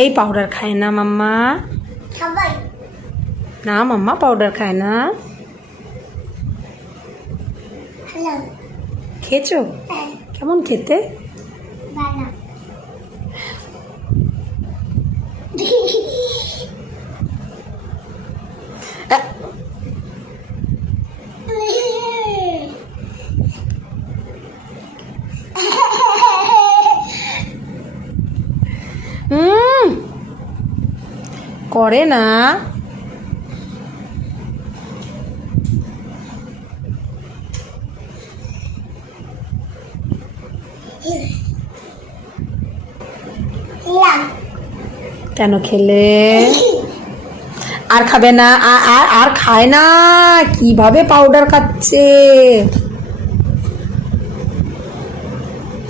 এই পাউডার খায় না মাম্মা, না মাম্মা পাউডার খায় না। খেয়েছো? কেমন খেতে? করে না। কেন খেলে? আর খাবে না? আর খায় না, কিভাবে পাউডার খাচ্ছে।